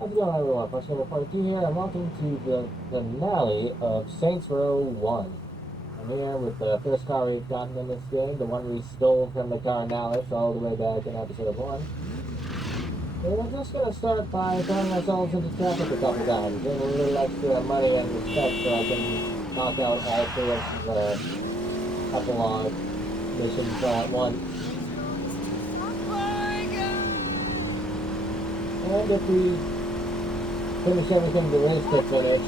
How's it going, everyone? First number 42 here, and welcome to the finale of Saints Row 1. I'm here with the first car we've gotten in this game, the one we stole from the Carnalis all the way back in episode 1. And we're just going to start by throwing ourselves into traffic a couple times, getting a little extra money and respect so I can knock out all three of the epilogue missions all at once. And if we finish everything there is to finish,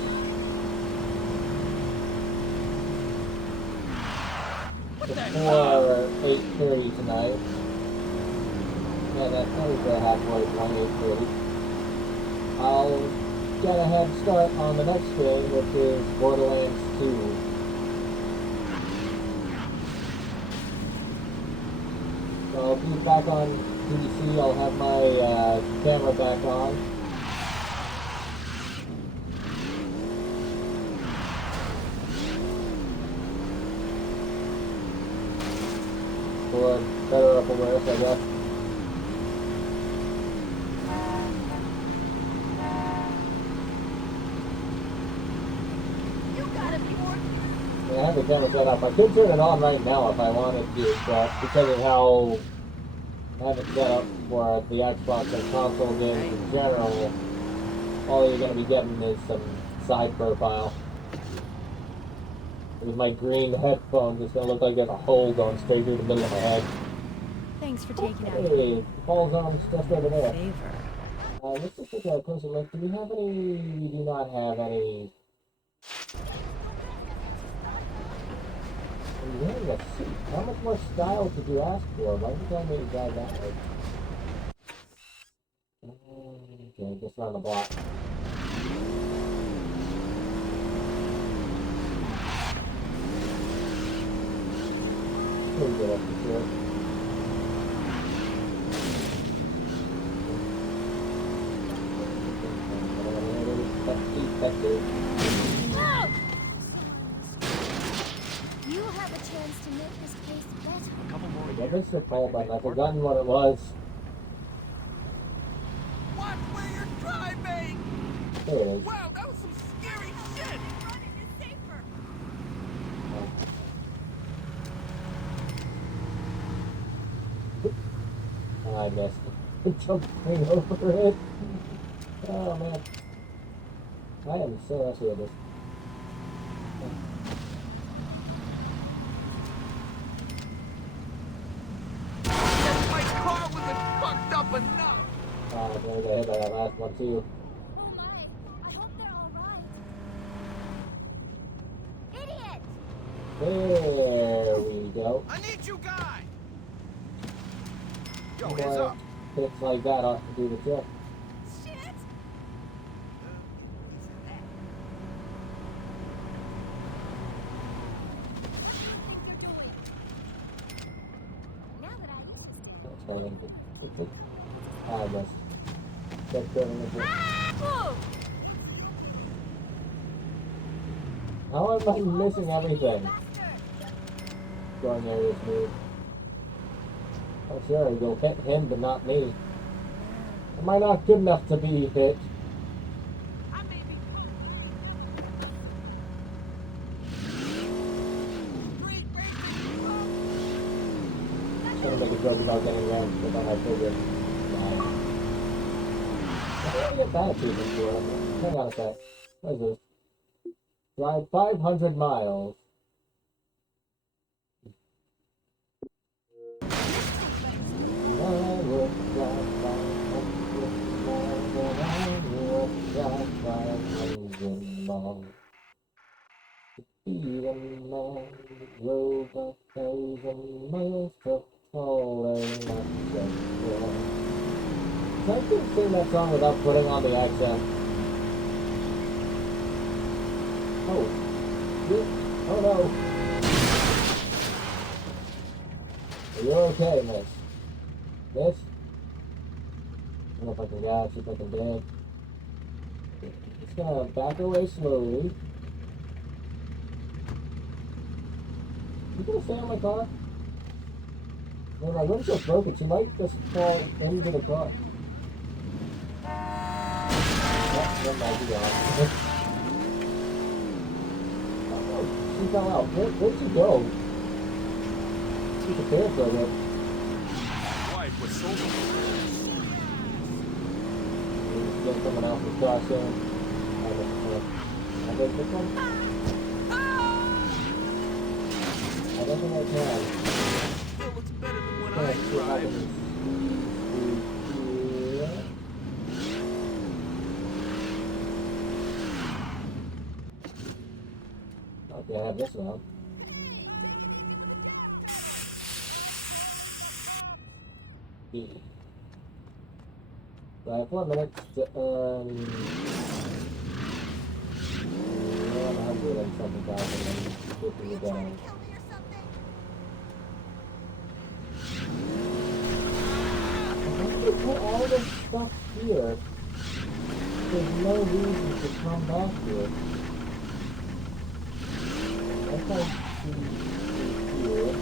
before 8:30 tonight. Yeah, that was the halfway point, 8:30. I'll get a head start on the next game, which is Borderlands 2. So I'll be back on PC, I'll have my camera back on. For better or for worse, I guess. Yeah, I have the camera set up. I could turn it on right now if I wanted to, but because of how I have it set up for the Xbox and console games in general, all you're going to be getting is some side profile. With my green headphones, it's going to look like there's a hole going straight through the middle of my head. Thanks for taking out Hey, the ball zone's just over there. favor. Let's just take a closer look. Do we have any? We do not have any. I'm wearing a suit. How much more style could you ask for? Why did you tell me to drive that way? Okay, just around the block. Pretty good up to here. You have a chance to make this place better. I missed the call button. I've forgotten what it was. Watch where you're driving! There it is. Wow, that was some scary shit! Running is safer. I missed. Jumping over it. Oh man. I am so rusty with this. My car wasn't fucked up enough! Oh, I'm gonna get hit by that last one too. Oh my, I hope they're alright. Idiot! There we go. I need you guys! Yo, hands Boy, up! hits like that ought to do the trick. Shit! Now that I've tasted That's funny. I missed. That's good. Whoa! How am I missing everything? Bastard! Going areas move. Oh sure, you'll hit him but not me. Am I not good enough to be hit? I may be Street racing! I'm gonna make a joke about getting rammed, but then I figured. How do I get that achievement for? Hang on a sec. What is this? Drive 500 miles. I will drive 500 miles, and I will drive 500 miles. Be a man who drove 1,000 miles to falling up the hill. I can sing that song without putting on the accent. Oh. Shit. Oh no. Are you okay, miss? Miss? I don't know if I can catch, if I can dig. Just gonna back away slowly. You gonna stay on my car? Well, my windshield's broken. She might just fall into the car. That might be awesome. Oh, she fell out. Where'd she go? She prepared for it. Wife was so Get someone else's car soon. I guess this one? I don't think I can. still looks better than when I Let's see if I drive. can okay, I have this one. Right, 4 minutes to earn 100 and something thousand and 50 down. Kill me or something? Once you put all this stuff here, there's no reason to come back here. Once I see here,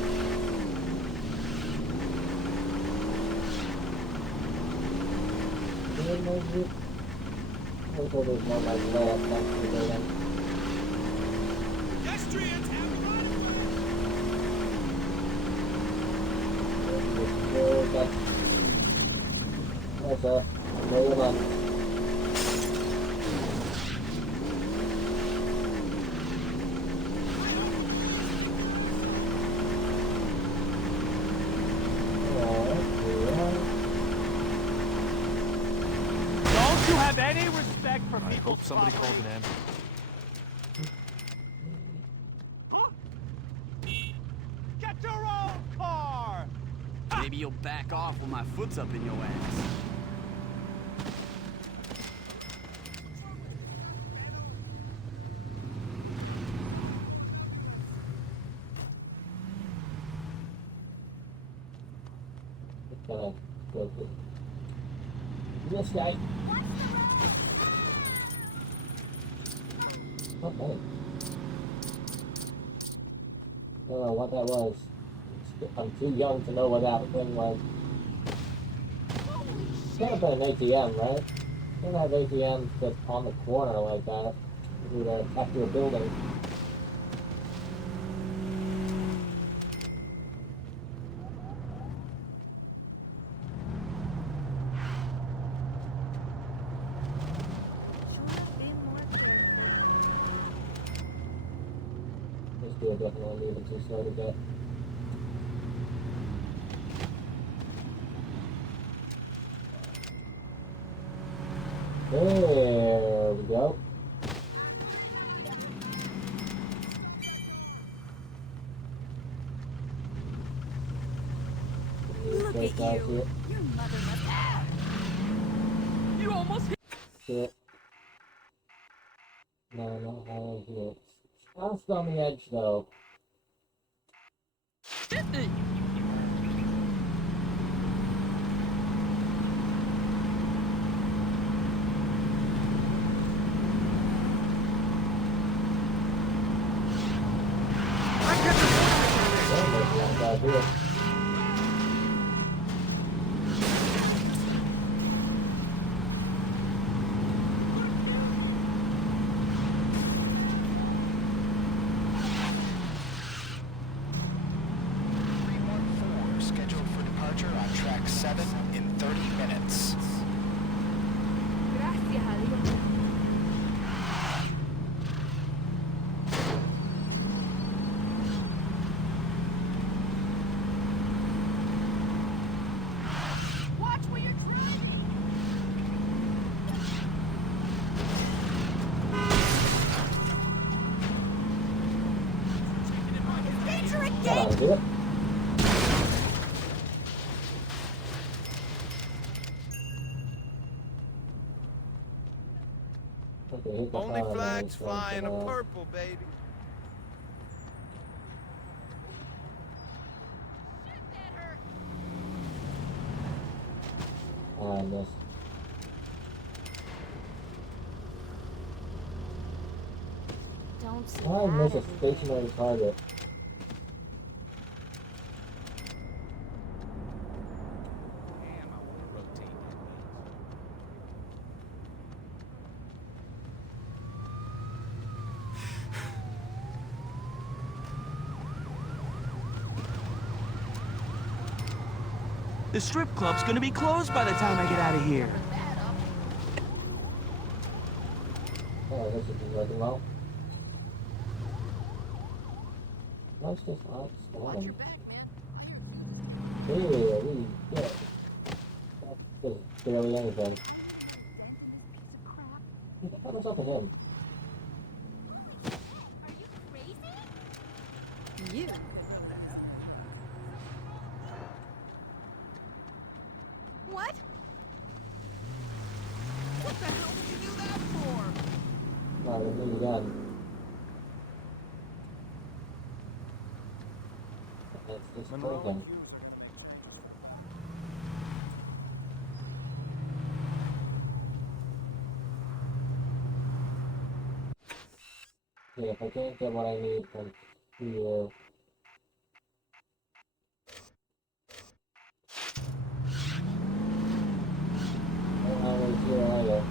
then maybe also there's one like left next to the building. Pedestrians have run. That's a million months. Don't you have any respect for I people's hope somebody calls property? an ambulance. Huh? Get your own car! Maybe you'll back off when my foot's up in your ass. It's gonna go through. This guy. Okay. I don't know what that was. I'm too young to know what that thing was. It's gotta be an ATM, right? You don't have ATMs that's on the corner like that. You know, after a building. Should have been more careful. This dude definitely moving too slow to get. There we go. Look Those at guys you. here. Your mother must have. You almost hit. Shit. No, not how here. Just on the edge though. Almost like that here. Scheduled for departure on track 7 in 30 minutes. Gracias a Dios. Watch where you're driving. Danger That again! ought to do it. Okay, hit the Only fire flags lines, fly in a something else. purple, baby. Shit, that hurt. I missed. Don't say I that miss a every day. stationary target. Damn, I want to rotate The strip club's gonna be closed by the time I get out of here. Oh, this is working well. Let's just not Watch spawn. your back, man. Really good. That does barely anything. Piece of crap. That was up to him. Are you crazy? You. What? What the hell did you do that for? Alright, let's do it again. Let's just break him. Okay, if I can't get what I need from here. I don't have any here either.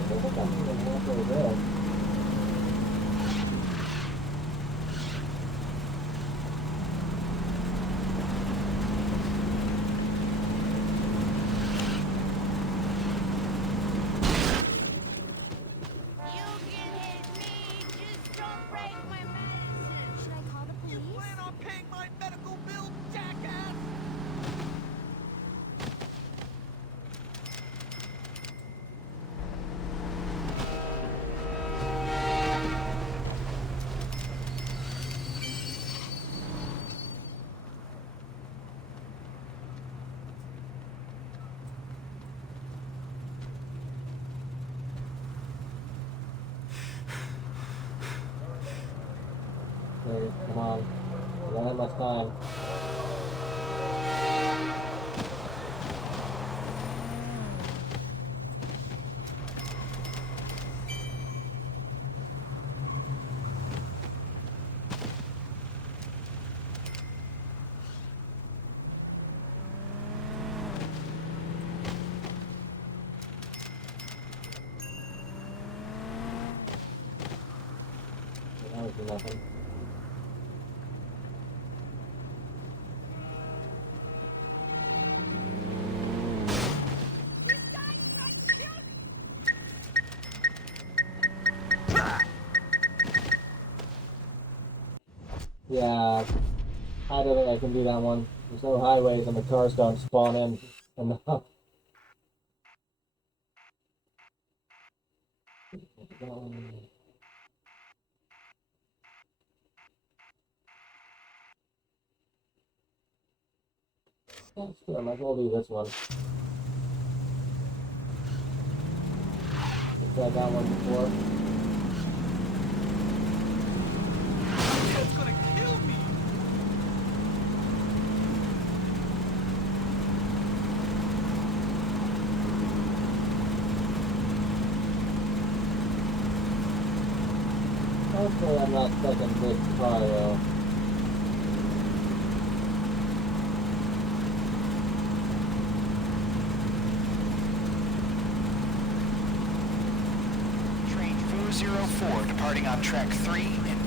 I think I'm even halfway there. You can hit me, just don't break my medicine. Should I call the You police? plan on paying my medical bill, jackass? Okay, come on. I don't have much time. That was nothing. This guy's trying to kill me. Yeah, I don't think I can do that one. There's no highways and the cars don't spawn in enough. That's good. I might as well do this one. I've tried that one before. It's gonna kill me. Hopefully I'm not stuck in this car though. Train 404 departing on track 3 in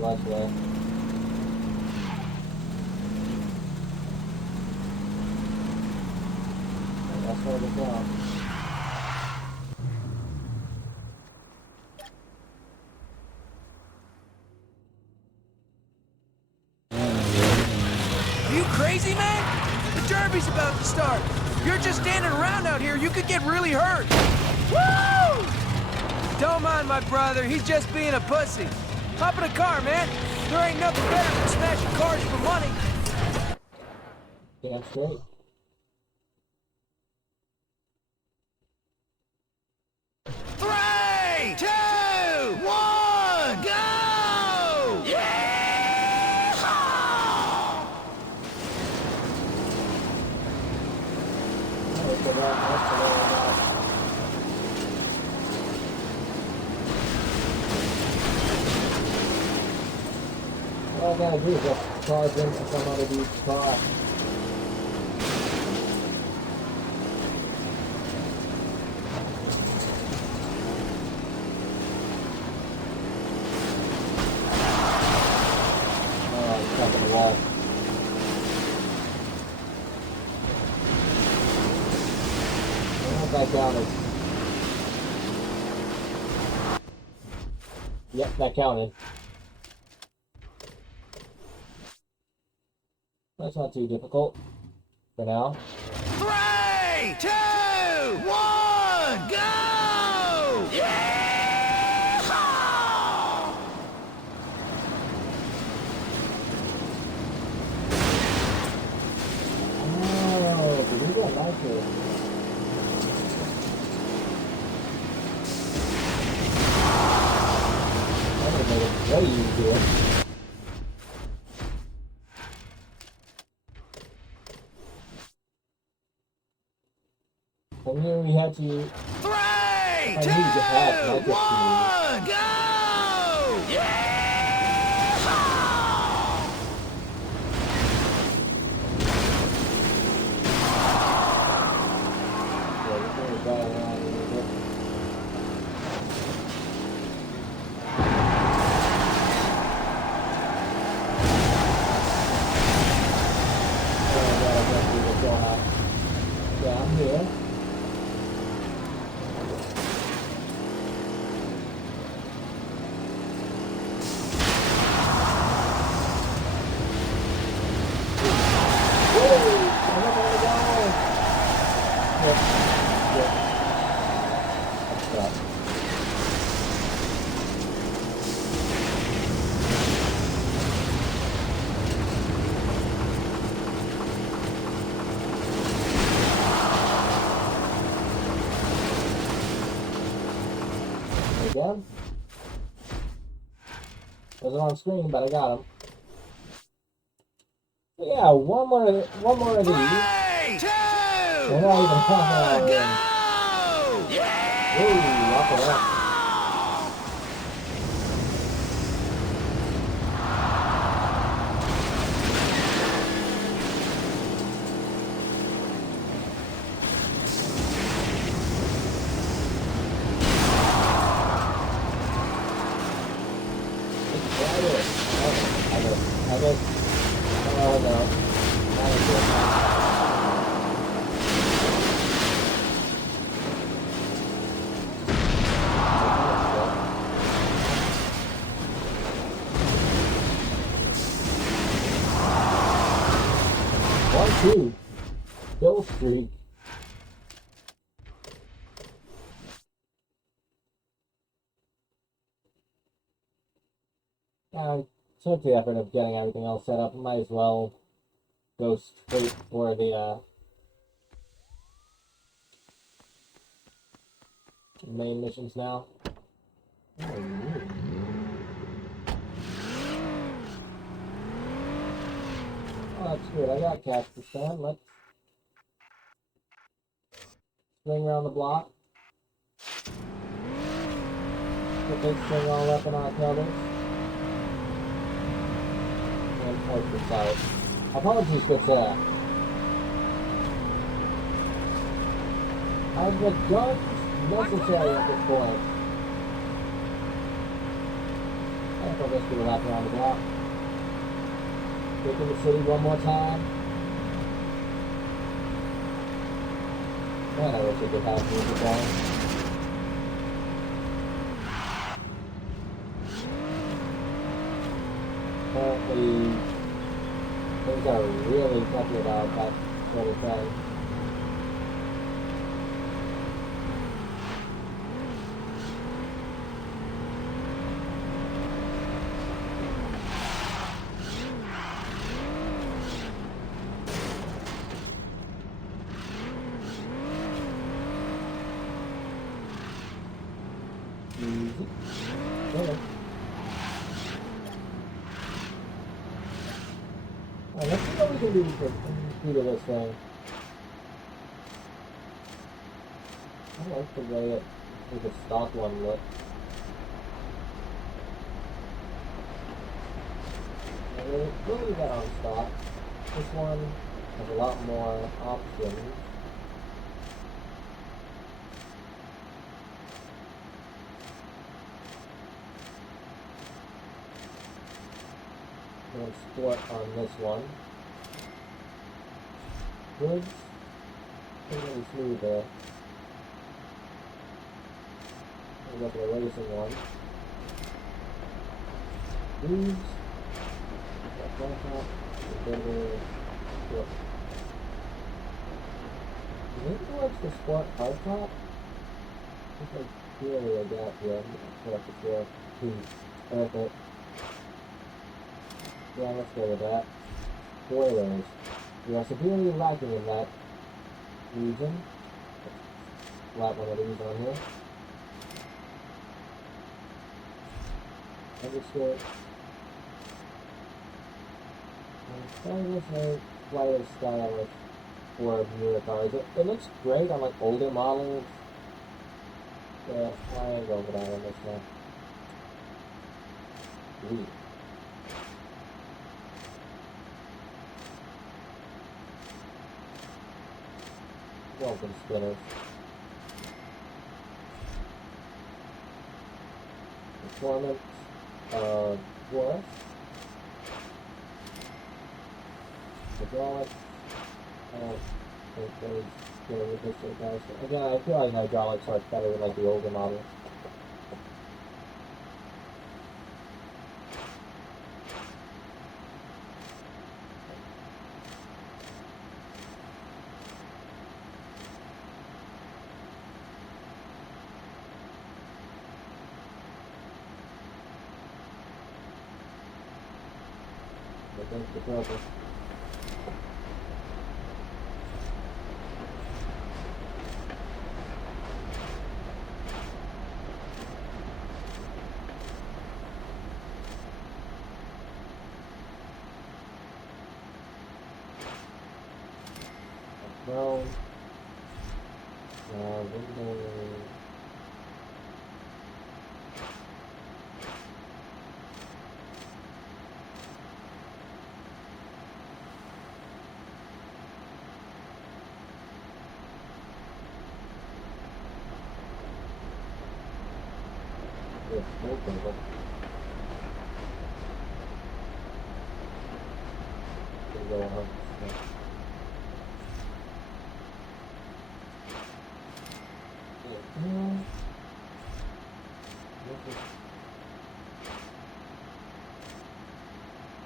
Left way. That's where to go. derby's about to start. If you're just standing around out here, you could get really hurt. Woo! Don't mind my brother, he's just being a pussy. Hop in a car, man. There ain't nothing better than smashing cars for money. Damn straight. Three, two, one, go! Yeah! That's the one, that's the one. All I gotta do is just charge into some other dude's car. Oh, he's stuck in the wall. Oh, that counted. Yep, that counted. That's not too difficult for now. 3, 2, 1, go! Yeah! Oh, did we get like it? That would have made it way easier. I knew we had to. 3, 2, knew you had, not just 1, go! Yeah! Yeah, we can drive around a little bit. Oh, yeah, I guess we were going down here. Again. Wasn't on screen, but I got him. So yeah, one more of these. 3, 2, We're not even halfway 1, in. go! Yeah! Ooh, off of that. Oh no. Not again. One, two. Kill streak. I took the effort of getting everything else set up. Might as well go straight for the main missions now. Oh, that's good. I got cash to spend. Let's swing around the block. Put this thing all up in our covers. And point this out. Apologies, good sir. Are the guns necessary at this point? I think I'll just do a lap around the block. Get to the city one more time. Man, I wish I could have music on. Apparently, things are really touchy about that sort of thing. Easy. Okay. Alright, let's see what we can do to this thing. I like the way it, the stock one looks. We'll leave that on stock. This one has a lot more options. And sport on this one. Goods. Pretty smooth there. We got the racing one. These. Got that. Maybe towards the sport hardtop. Just like really a gap here. Put up the chair. Perfect. Yeah, let's go with that. Spoilers. We are severely lacking in that region. Slap one of these on here. Understood. And trying this new slightly stylish for newer cars. It looks great on like older models. Yeah, I ain't going for that on this one. Ooh. Welcome, spinners. Performance, Forest. Hydraulics. I don't think there's good with this one, guys. Again, I feel like hydraulics are better than like the older models. Against the purple. Brown. Window.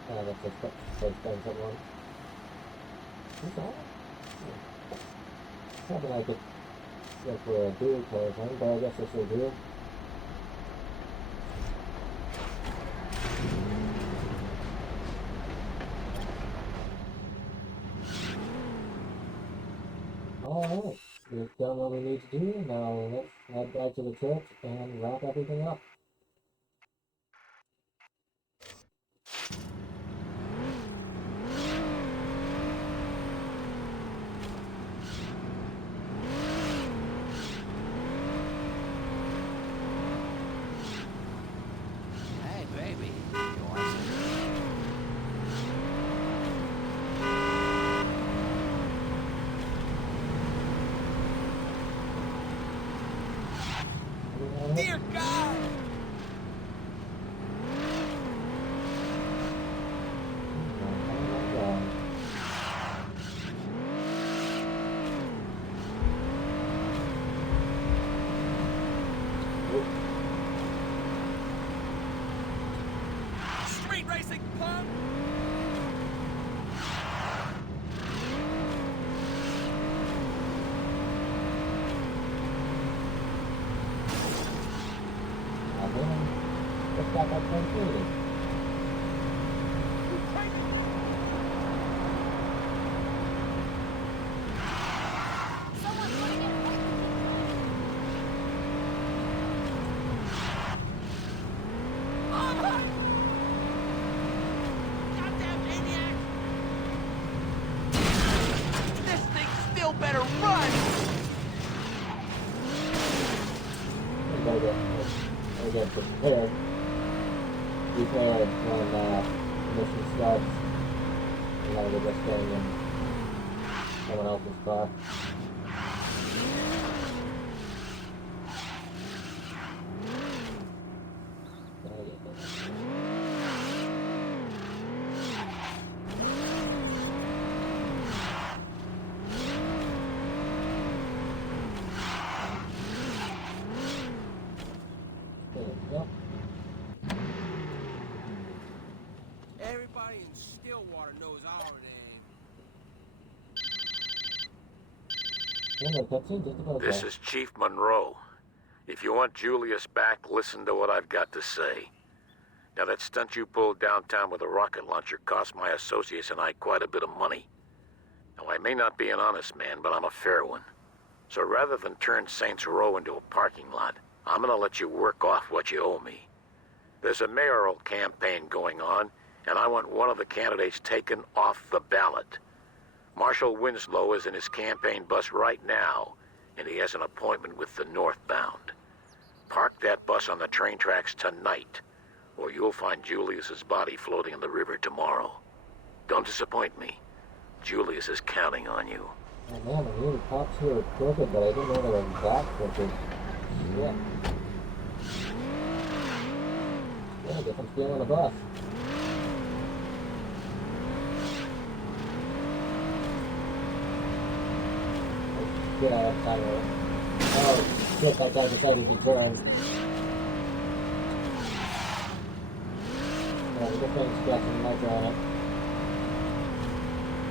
That's just first thing someone. Who's that? Probably I could go for a dual color thing, but I guess this will do. Alright, we've done what we need to do. Now let's head back to the church and wrap everything up. Hey, baby. You want some? Dear God! Street racing, punk! man. Just got that thing treated. Someone's gonna get hurt. Goddamn maniac! This thing still better run! We gotta get prepared. Prepared when the mission starts. We gotta get this thing in someone else's car. Gotta get this. There we go. Everybody in Stillwater knows our name. One more cutscene just about This that. is Chief Monroe. If you want Julius back, listen to what I've got to say. Now, that stunt you pulled downtown with a rocket launcher cost my associates and I quite a bit of money. Now, I may not be an honest man, but I'm a fair one. So rather than turn Saints Row into a parking lot, I'm gonna let you work off what you owe me. There's a mayoral campaign going on, and I want one of the candidates taken off the ballot. Marshal Winslow is in his campaign bus right now, and he has an appointment with the Northbound. Park that bus on the train tracks tonight, or you'll find Julius's body floating in the river tomorrow. Don't disappoint me. Julius is counting on you. Oh man, I knew the cops here were crooked, but I didn't know they were that crooked. Shit. Yeah, I guess I'm stealing a bus. Get out of time. Oh shit, that guy decided to turn. Yeah, the thing's got some nitro on it.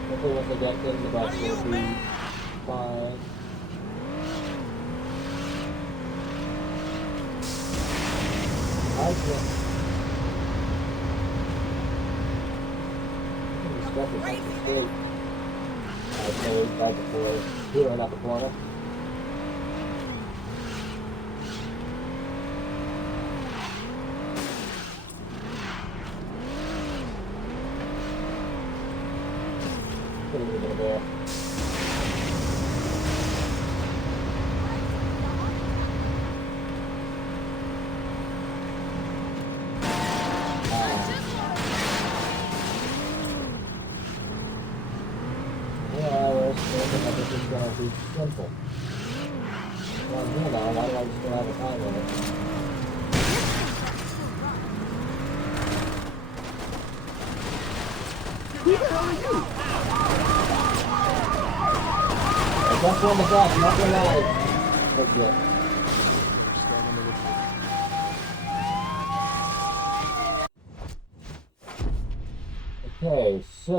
Hopefully once I get in the bus, it'll be fine. I can't. Stuff is like the state. Okay, right before here and up the corner. Put it over there. Yeah, I was thinking that this is gonna be simple. Well, I'm here now, why do I still have a time limit? I just on the back, not the light. That's it. Okay, so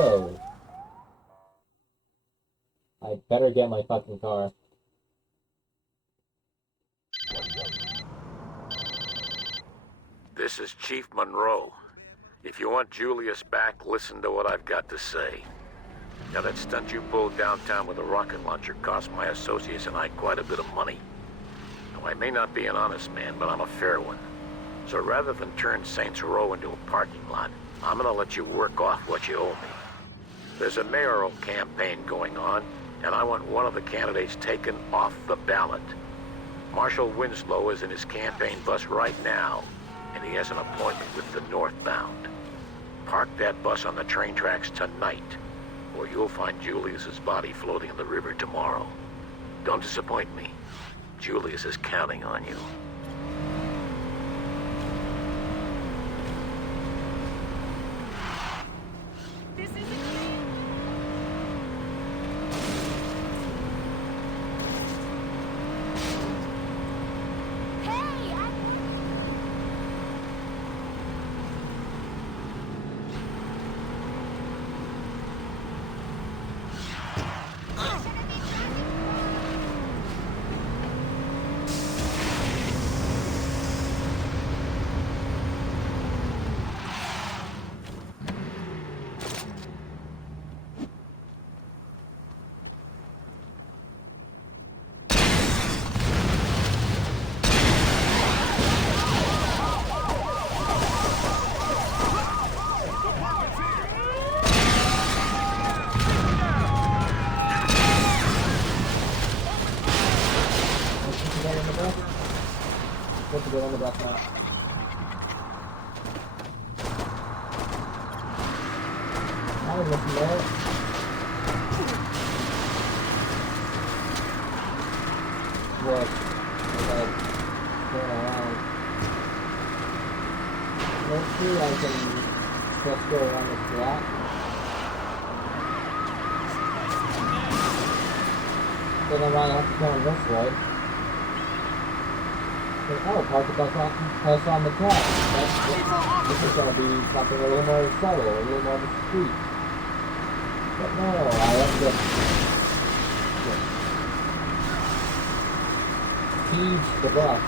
I better get my fucking car. This is Chief Monroe. If you want Julius back, listen to what I've got to say. Now, that stunt you pulled downtown with a rocket launcher cost my associates and I quite a bit of money. Now, I may not be an honest man, but I'm a fair one. So rather than turn Saints Row into a parking lot, I'm gonna let you work off what you owe me. There's a mayoral campaign going on, and I want one of the candidates taken off the ballot. Marshal Winslow is in his campaign bus right now, and he has an appointment with the Northbound. Park that bus on the train tracks tonight, or you'll find Julius's body floating in the river tomorrow. Don't disappoint me. Julius is counting on you. This isn't me. Hey, Supposed to get on the bus now. I was looking there. What? Turn around. Let's see, I can just go around the track. Then I might have to turn this way. Oh, park the bus on the track. This is going to be something a little more subtle, a little more discreet. But no, I have to teach the bus.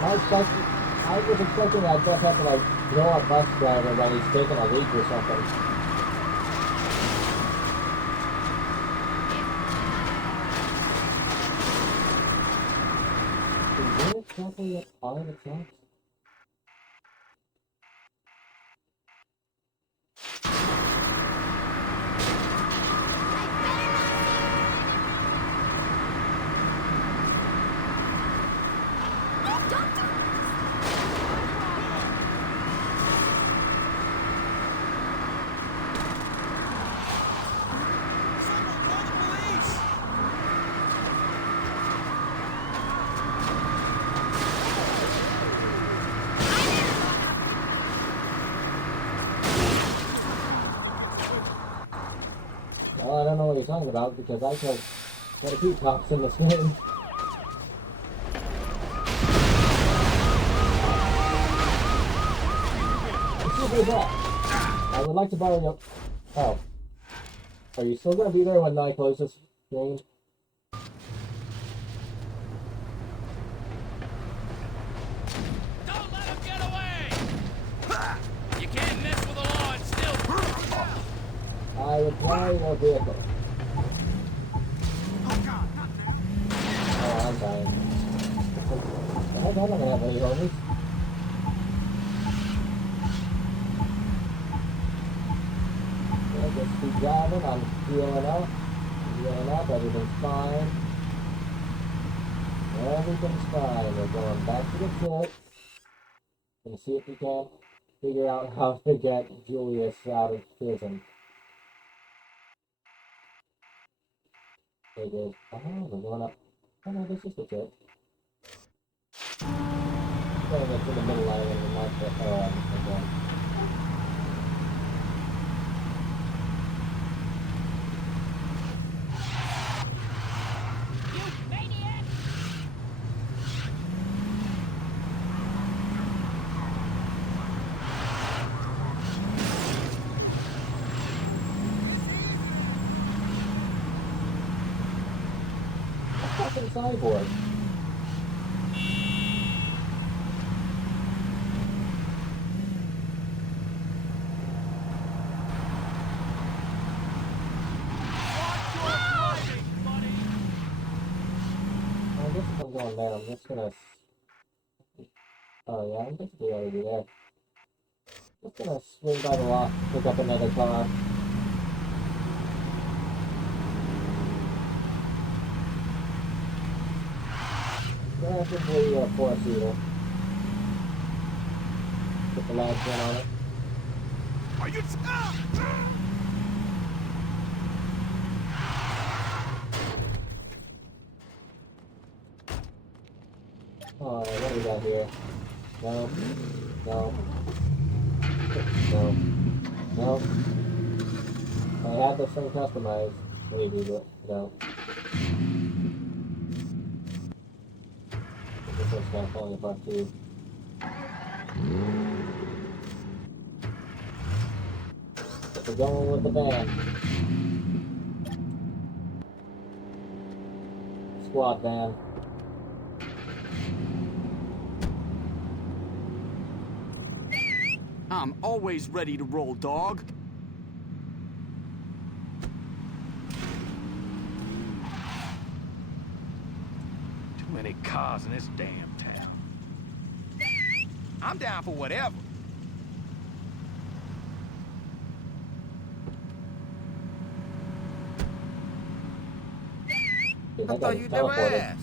I was expecting that bus had to like throw a bus driver while he's taking a leak or something. Exactly what part of the track? Well, I don't know what you're talking about because I killed quite a few cops in this game. Excuse me, that. I would like to borrow your... Oh. Are you still gonna be there when I close this screen? Don't let him get away! You can't mess with the law and still... I would buy your vehicle. Oh, I'm dying. I don't have any homies. Just keep driving, I'm fueling up, everything's fine. Everything's fine. We're going back to the church. Gonna see if we can figure out how to get Julius out of prison. Okay, good. Oh, we're going up. Oh no, this is the church. Going into the middle line and not the, okay. Fucking cyborg. I guess if I'm going there, I'm just gonna... Oh yeah, I'm basically already there. Just gonna swing by the lot, pick up another car. Preferably a four-seater. Put the lights in on it. Are you... Alright, what do we got here? No. No. No. No. I had this thing customized. Maybe, but no. This one's kind of falling apart too. But we're going with the van. Squad van. I'm always ready to roll, dog. Too many cars in this damn town. I'm down for whatever. Dude, I that guy thought just you'd never teleported. ask.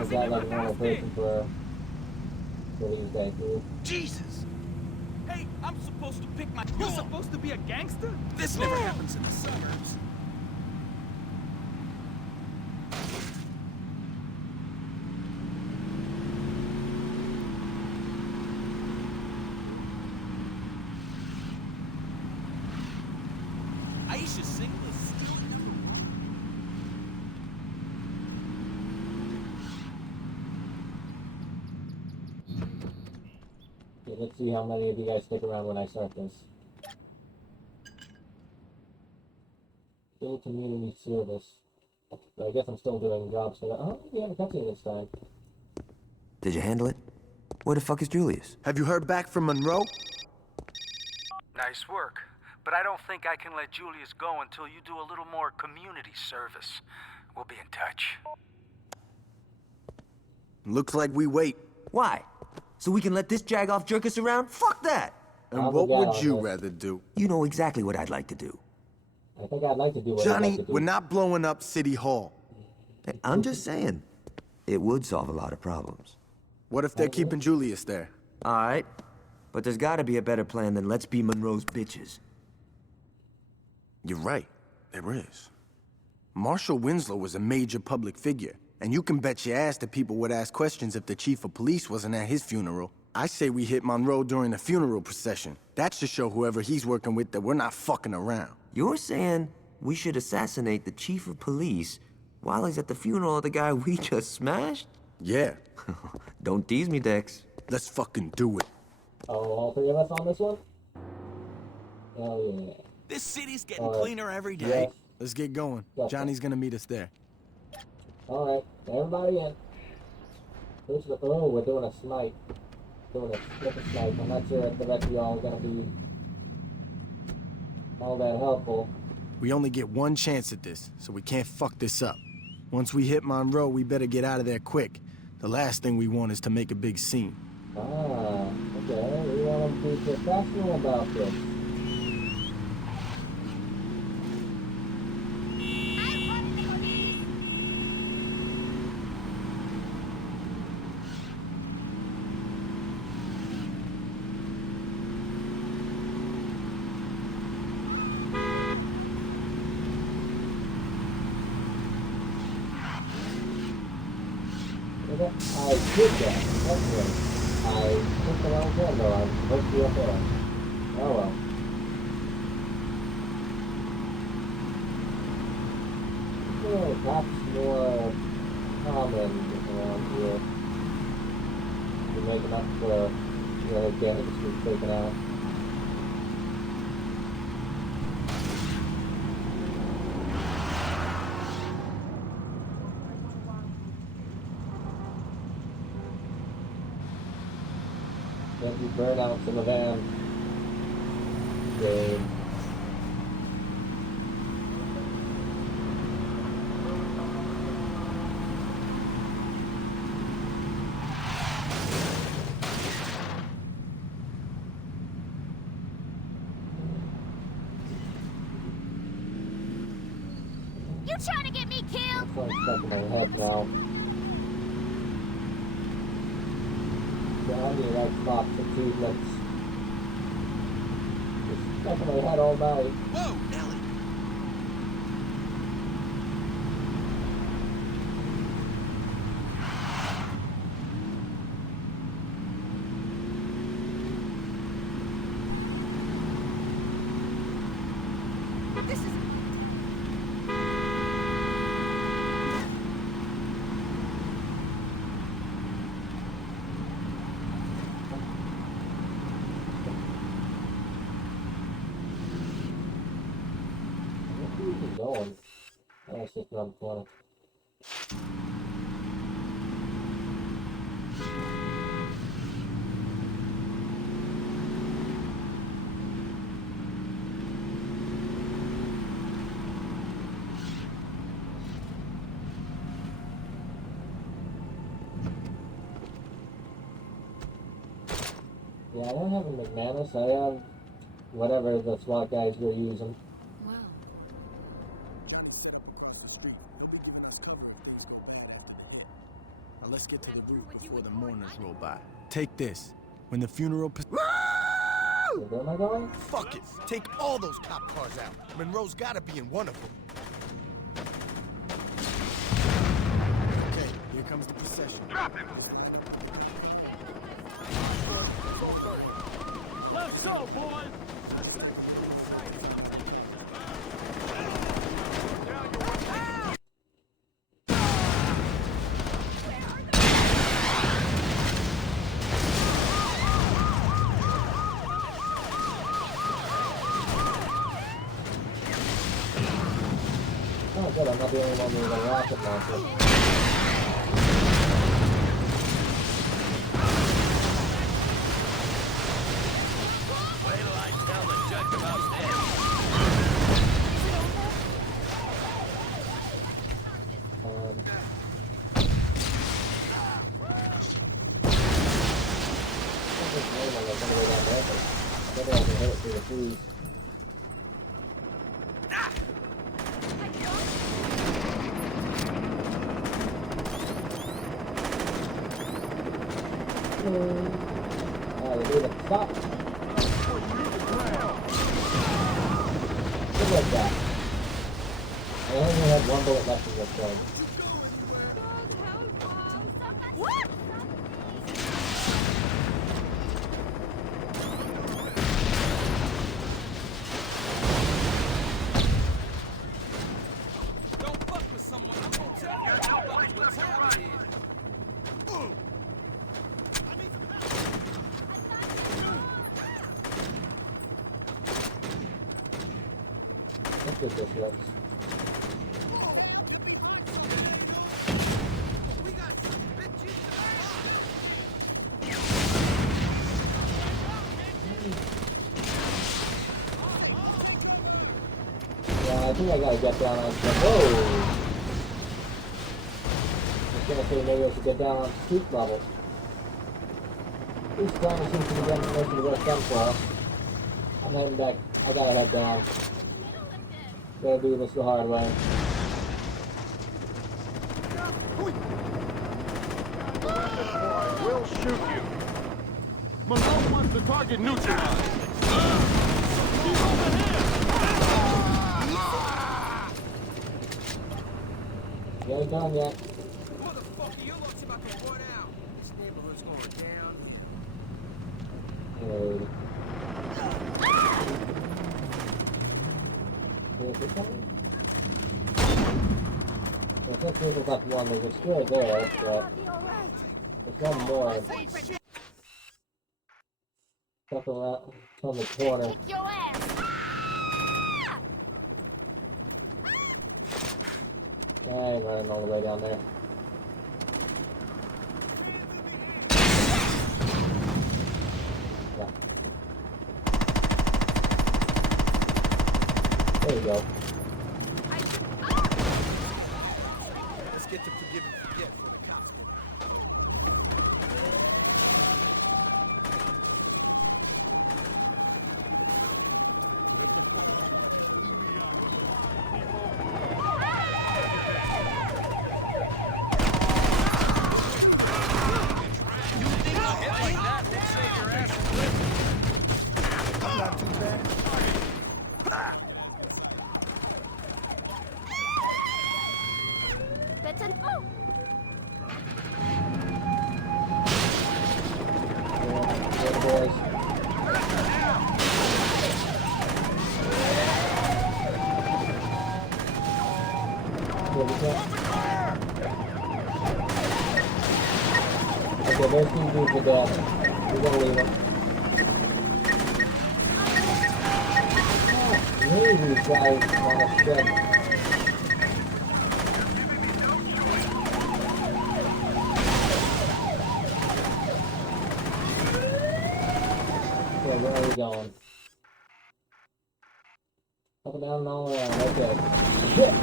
Is that like a normal person for these days, dude? Jesus! Hey, I'm supposed to pick my... You're supposed to be a gangster? This never happens in the suburbs. Aisha single is still #1. Okay, let's see how many of you guys stick around when I start this. Still community service. But I guess I'm still doing jobs for that. Oh, we have a cutscene this time. Did you handle it? Where the fuck is Julius? Have you heard back from Monroe? Nice work. But I don't think I can let Julius go until you do a little more community service. We'll be in touch. Looks like we wait. Why? So we can let this jag-off jerk us around? Fuck that! And I'll what be down would on you this. rather do? You know exactly what I'd like to do. I think I'd like to do what I'd Johnny, like to do. we're not blowing up City Hall. Hey, I'm just saying. It would solve a lot of problems. What if they're keeping Julius there? Alright. But there's gotta be a better plan than let's be Monroe's bitches. You're right. There is. Marshal Winslow was a major public figure, and you can bet your ass that people would ask questions if the chief of police wasn't at his funeral. I say we hit Monroe during the funeral procession. That should show whoever he's working with that we're not fucking around. You're saying we should assassinate the chief of police while he's at the funeral of the guy we just smashed? Yeah. Don't tease me, Dex. Let's fucking do it. Oh, all three of us on this one? Hell yeah. This city's getting Alright. cleaner every day. Yes. Let's get going. Gotcha. Johnny's gonna meet us there. Alright, everybody in. Who's the, oh, we're doing a snipe. Doing a flip snipe. I'm not sure if the rest of y'all are gonna be all that helpful. We only get one chance at this, so we can't fuck this up. Once we hit Monroe, we better get out of there quick. The last thing we want is to make a big scene. Ah, okay. We want to be professional about this. I did that. That's right. I took the wrong handle. I'm supposed to be up there. Oh well. Yeah, perhaps more common around here. To make enough for, you know, damage to be taken out. Let you burn out some of them. Good. You trying to get me killed? It's like stuck in my head now. Johnny likes Fox achievements. It's stuck in my head all night. Whoa, Ellie! This is... Where is he going? Oh, it's just around the corner. Yeah, I don't have a McManus. I have whatever the SWAT guys were using. Wow. Across the street. They'll be giving us cover. Now let's get to the roof before the mourners roll by. Take this. When the funeral... Where am I going? Fuck it. Take all those cop cars out. Monroe's gotta be in one of them. Okay, here comes the procession. Drop him! Let's go, boys! Oh, good. I'm not the only one with a rocket launcher. Wait till I tell the judge about this. Maybe I can hit it through the trees. Alright, leave it. Stop! Just like that. I only have one bullet left in this gun. What? Don't fuck with someone. I'm gonna tell you what time it is. Let's get this, Rex. We got some bitches. Yeah, I think I gotta get down on some. Whoa! I was gonna say maybe I should get down on street level. These guys seem to be getting most of the work done for us. I'm heading back. I gotta head down. Gotta do this the hard way. We'll shoot you. Monroe wants the target neutralized. He's over here! You ain't done yet. Motherfucker, your lot's about to run out. This neighborhood's going down. Hey. Is this coming? Well, since there's like one, there's a square there, but there's one more. Stuff around on the corner. Kick your ass! I ain't running all the way down there. Yeah. There you go. Let's get to forgive and forget for the cops. I'm not too bad. That's an oh! Yeah, boys. Here we go. Okay, there's two dudes with that. We're gonna leave them. Maybe these guys want to spread. Okay, where are we going? Up and down and all around. Okay. Shit!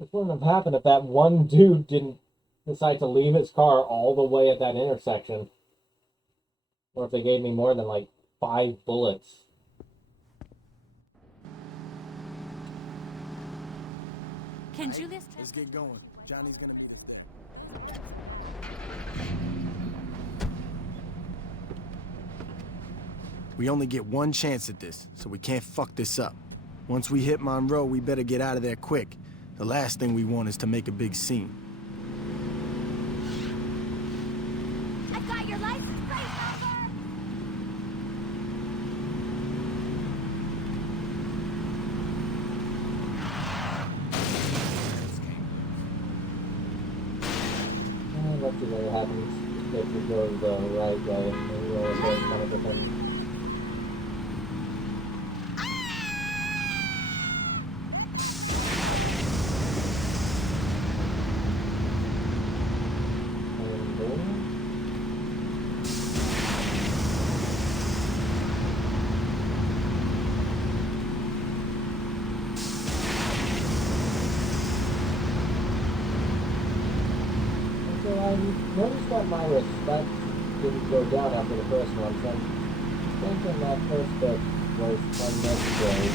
This wouldn't have happened if that one dude didn't decide to leave his car all the way at that intersection. Or if they gave me more than like 5 bullets. Can Julius Let's get going. Johnny's gonna meet us there. We only get one chance at this, so we can't fuck this up. Once we hit Monroe, we better get out of there quick. The last thing we want is to make a big scene. I've got your license plate number! Let's see what happens if we go the right way. Maybe we'll avoid one of the things. So I noticed that my respect didn't go down after the first one, so I'm thinking that first bit was unnecessary.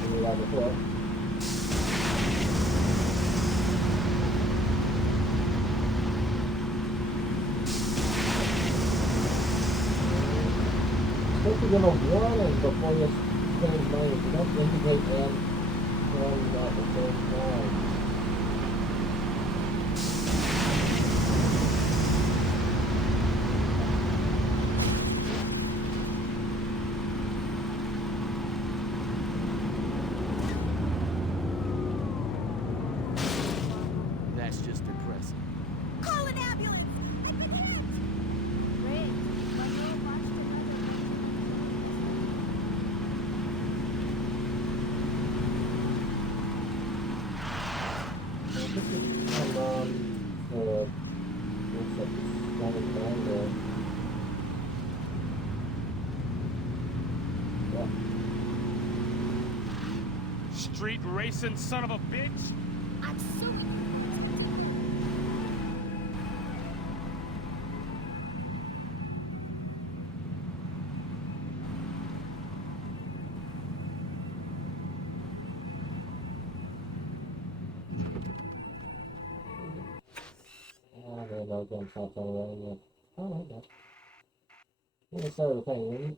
Maybe that before. Supposed to give a warning before you change lanes. You don't indicate and turn at the same time. That's just impressive. Call an ambulance! I've been hit! Great. Monroe watched another This is looks like this running down there. Yeah. Street racing son of a bitch! I'm suing. There are no gunshots anywhere yet. Oh, okay. I'm gonna start with the thing.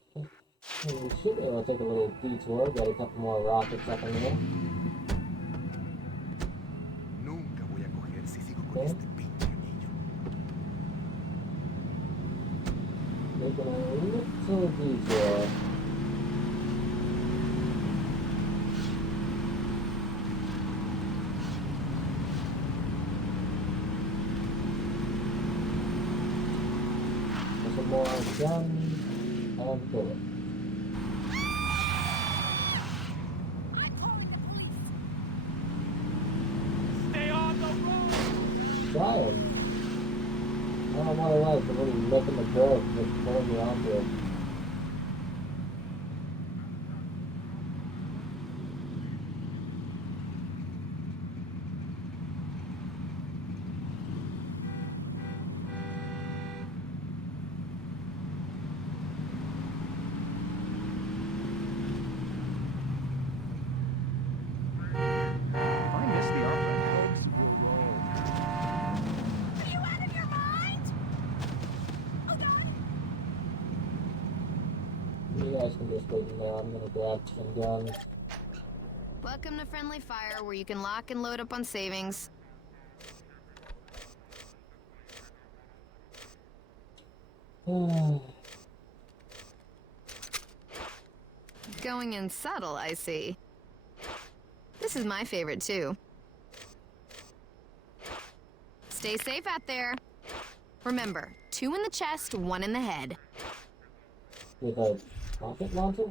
We should be able to take a little detour, get a couple more rockets up in there. Nunca voy a coger si sigo con Okay. este pinche anillo. Making a little detour. For some more guns and bullets. I'm calling the police! Stay on the road! Trying. I don't know what it was, but really making the curve just pulling me onto it. I miss the Oaksville Road. Are you out of your mind? Oh, God! You guys can just wait in there. I'm gonna grab some guns. Welcome to Friendly Fire, where you can lock and load up on savings. Going in subtle, I see. This is my favorite, too. Stay safe out there. Remember, 2 in the chest, 1 in the head. With a rocket launcher?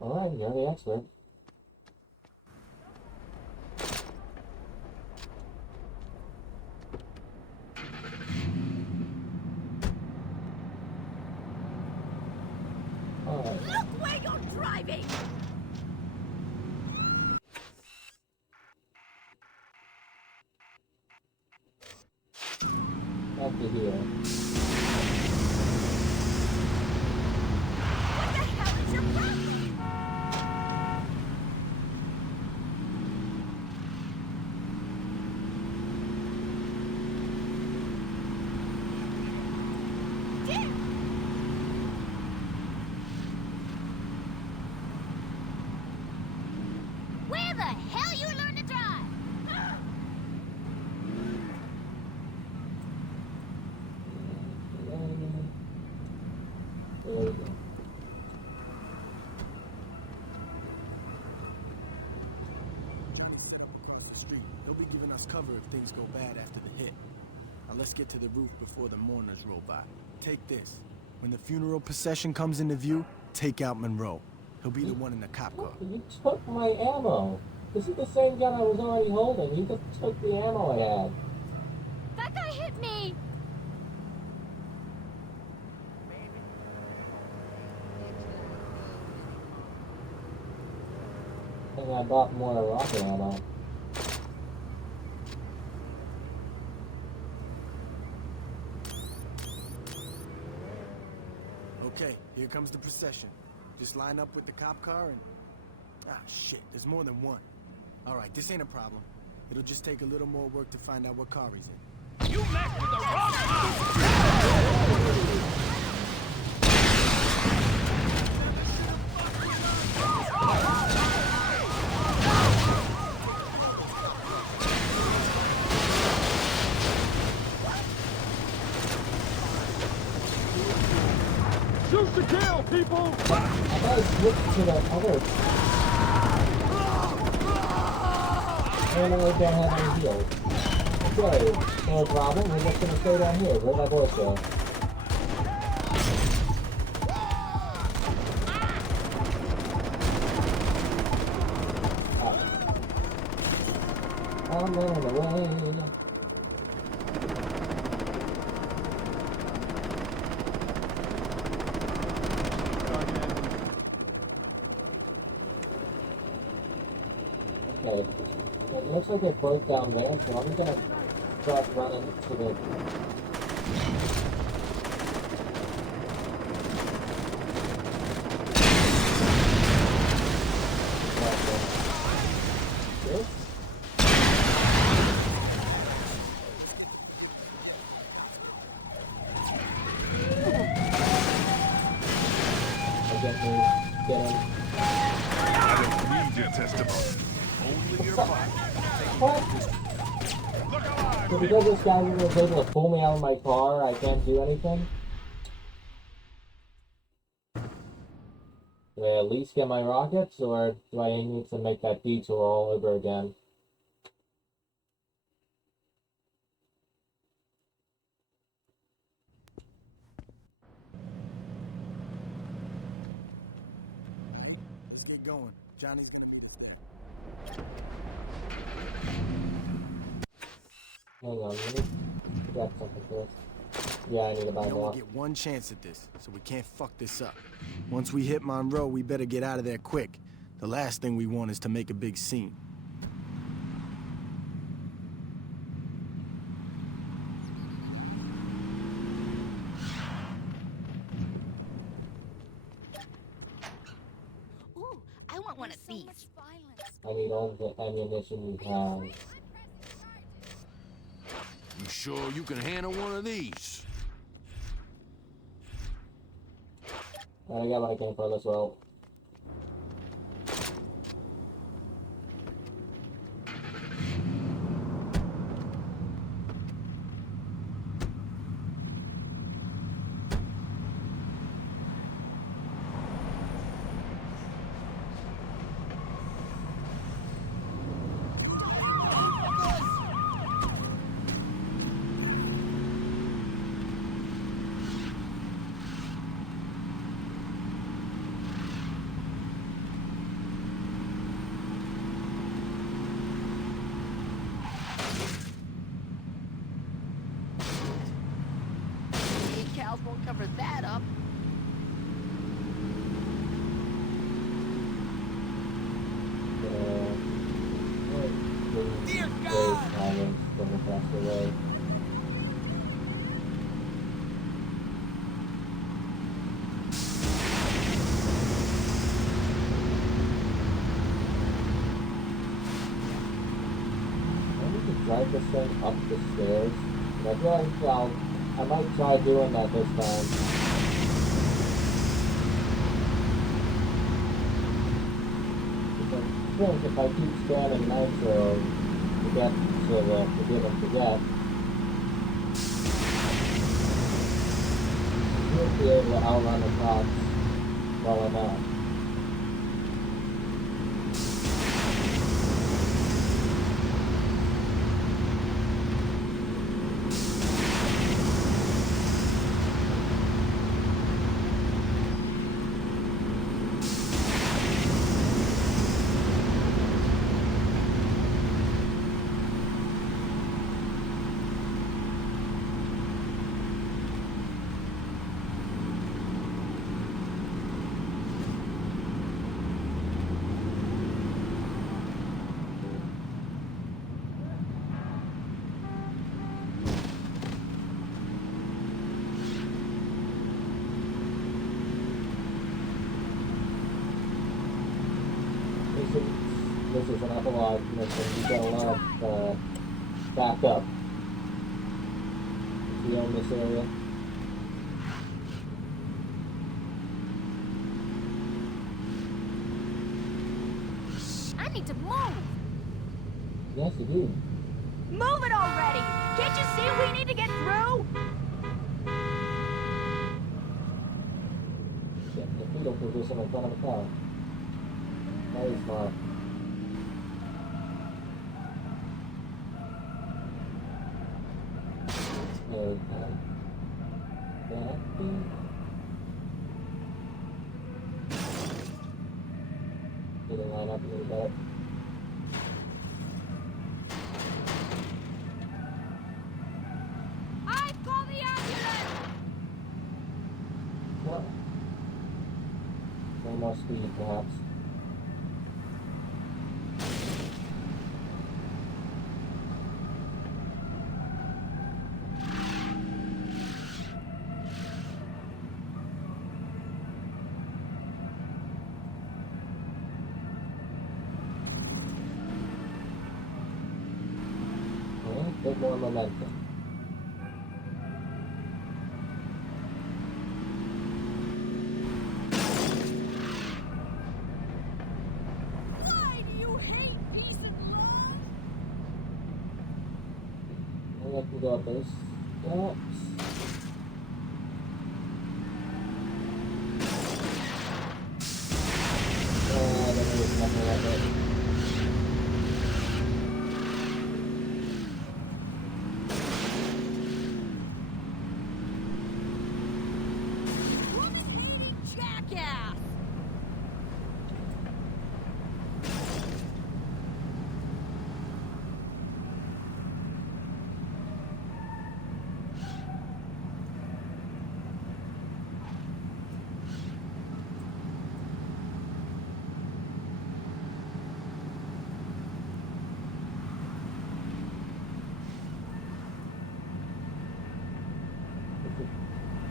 Alright, you're the expert. Alright. Look where you're driving! Back to here. What the hell is your problem? Where the hell you learn to drive? There we go. Across the street. They'll be giving us cover if things go bad after the hit. Now let's get to the roof before the mourners roll by. Take this. When the funeral procession comes into view, take out Monroe. He'll be the one in the cop car. You took my ammo. This is the same gun I was already holding. You just took the ammo I had. That guy hit me! I think I bought more rocket ammo. Okay, here comes the procession. Just line up with the cop car and... Ah, shit, there's more than one. Alright, this ain't a problem. It'll just take a little more work to find out what car he's in. You messed with the wrong cop! Shoot to kill, people! I gotta switch to the other. And I don't have any heals. Okay, no problem. We're just gonna stay down here. Where'd my voice go? I'm running away. Okay, it looks like it broke down there, so I'm gonna start running to the... This? Get him. Need your testimony. Only your body. What? So because this guy was able to pull me out of my car, I can't do anything? Do I at least get my rockets, or do I need to make that detour all over again? Let's get going. Johnny's... Hang on, let me get something first. Yeah, I need to buy We more. only get one chance at this, so we can't fuck this up. Once we hit Monroe, we better get out of there quick. The last thing we want is to make a big scene. Ooh, I want one of these. I need all the ammunition you have. You sure you can handle one of these? I got what I came for as well. drive this thing up the stairs. And I feel like I might try doing that this time. Because I think if I keep spamming Nitro to get to the Forgive and Forget, you'll be able to outrun the cops well enough. This is an epilogue mission. You got a lot of backup if you own this area. I need to move. Yes, you do. Move it already! Can't you see we need to get through? Get in the fetal position in front of the car. Very smart. Did it line up a little better? I call the ambulance! What? No more speed, perhaps. Bit more momentum. Why do you hate peace and love? Maybe I can go up those steps. There is nothing like that. Jackass!